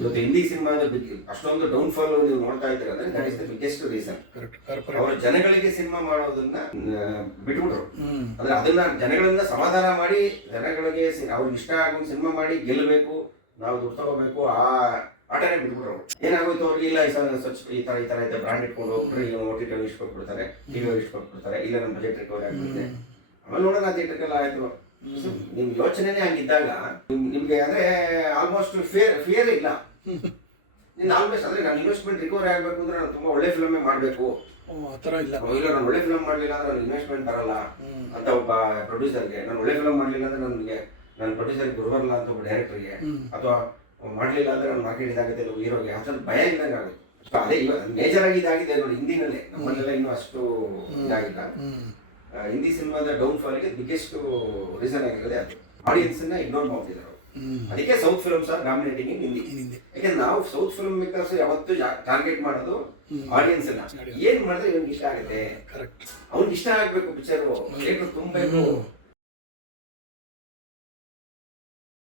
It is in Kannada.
ಇವತ್ತು ಹಿಂದಿ ಸಿನಿಮಾದ ಅಷ್ಟೊಂದು ಡೌನ್ ಫಾಲ್ ನೀವು ನೋಡ್ತಾ ಇದ್ದೀರ ಅಂದ್ರೆ that is the biggest reason. ಅವರು ಜನಗಳಿಗೆ ಸಿನಿಮಾ ಮಾಡೋದನ್ನ ಬಿಟ್ಬಿಟ್ರು. ಅಂದ್ರೆ ಅದನ್ನ ಜನಗಳನ್ನ ಸಮಾಧಾನ ಮಾಡಿ ಜನಗಳಿಗೆ ಅವ್ರಿಗೆ ಇಷ್ಟ ಆಗೋ ಸಿನಿಮಾ ಮಾಡಿ ಗೆಲ್ಲಬೇಕು, ನಾವು ದುಡ್ಡು ತಗೋಬೇಕು, ಆ ಆಟನೇ ಬಿಟ್ಬಿಟ್ರು. ಏನಾಗೋಯ್ತು ಅವ್ರಿಗೆ, ಇಲ್ಲ ಸ್ವಚ್ಛ ಈ ತರ ಇದೆ ಬ್ರಾಂಡ್ ಇಟ್ಕೊಂಡು ಹೋಗ್ಬಿಟ್ರೆ OTT ಇಷ್ಟಪಟ್ಬಿಡ್ತಾರೆ, ಟಿವಿ ಇಷ್ಟಪಟ್ಬಿಡ್ತಾರೆ, ಇಲ್ಲ ನಮ್ಮ ಬಜೆಟ್ ರಿಕವರಿ ಆಗ್ಬಿಡುತ್ತೆ, ಆಮೇಲೆ ನೋಡೋಣ ಥಿಯೇಟರ್ಗೆಲ್ಲ ಆಯ್ತು. ನಿಮ್ ಯೋಚನೆನೇ ಹಂಗಿದ್ದಾಗ ನಿಮ್ಗೆ ಅಂದ್ರೆ ಆಲ್ಮೋಸ್ಟ್ ಫಿಯರ್ ಇಲ್ಲ. ನೀನು ಆಲ್ಮೋಸ್ಟ್ ಅಂದ್ರೆ ನಾನು ಇನ್ವೆಸ್ಟ್ಮೆಂಟ್ ರಿಕವರಿ ಆಗ್ಬೇಕು ಅಂದ್ರೆ ನಾನು ತುಂಬಾ ಒಳ್ಳೆ ಫಿಲ್ಮೇ ಮಾಡ್ಬೇಕು, ಇಲ್ಲ ನಾನು ಒಳ್ಳೆ ಫಿಲ್ಮ್ ಮಾಡ್ಲಿಲ್ಲ ಅಂದ್ರೆ ನಾನು ಇನ್ವೆಸ್ಟ್ಮೆಂಟ್ ಬರಲ್ಲ ಅಂತ ಒಬ್ಬ ಪ್ರೊಡ್ಯೂಸರ್ಗೆ, ನಾನು ಒಳ್ಳೆ ಫಿಲ್ಮ್ ಮಾಡ್ಲಿಲ್ಲ ಅಂದ್ರೆ ನನಗೆ ನನ್ನ ಪ್ರೊಡ್ಯೂಸರ್ಗೆ ಬರಲ್ಲ ಅಂತ ಒಬ್ಬ ಡೈರೆಕ್ಟರ್ಗೆ, ಅಥವಾ ಮಾಡ್ಲಿಲ್ಲ ಅಂದ್ರೆ ನಾನು ಮಾರ್ಕೆಟ್ ಇದಾಗುತ್ತೆ ಹೀರೋಗೆ ಅಷ್ಟೊಂದು ಭಯ ಇದ್ದಂಗೆ ಆಗುತ್ತೆ. ಅದೇ ಇವಾಗ ಮೇಜರ್ ಆಗಿ ಇದಾಗಿದೆ ನೋಡಿ ಹಿಂದಿನಲ್ಲೇ, ನಮ್ಮಲ್ಲೆಲ್ಲ ಇನ್ನೂ ಅಷ್ಟು ಇದಾಗಿಲ್ಲ. ಹಿಂದಿ ಸಿನಿಮಾದ ಡೌನ್ ಫಾಲ್ಗೆ ಬಿಗ್ಗೆಸ್ಟ್ ರೀಸನ್ ಆಗಿರೋದೇ ಅದು, ಆಡಿಯನ್ಸ್ ನ ಇಗ್ನೋರ್ ಮಾಡ್ತಿದ್ದಾರೆ. ಅದಕ್ಕೆ ಸೌತ್ ಫಿಲ್ಮ್ಸ್ ಆರ್ ಡಾಮಿನೇಟಿಂಗ್ ಇನ್ ಹಿಂದಿ. ಯಾಕಂದ್ರೆ ನಾವು ಸೌತ್ ಫಿಲ್ಮ್ ಮೇಕರ್ಸ್ ಯಾವತ್ತು ಟಾರ್ಗೆಟ್ ಮಾಡೋದು ಆಡಿಯನ್ಸ್ ಅನ್ನ. ಏನ್ ಮಾಡಿದ್ರೆ ಇವ್ನಿಗೆ ಇಷ್ಟ ಆಗುತ್ತೆ, ಅವ್ನಿಗೆ ಇಷ್ಟ ಆಗ್ಬೇಕು ಪಿಕ್ಚರ್, ಥಿಯೇಟರ್ ತುಂಬಬೇಕು,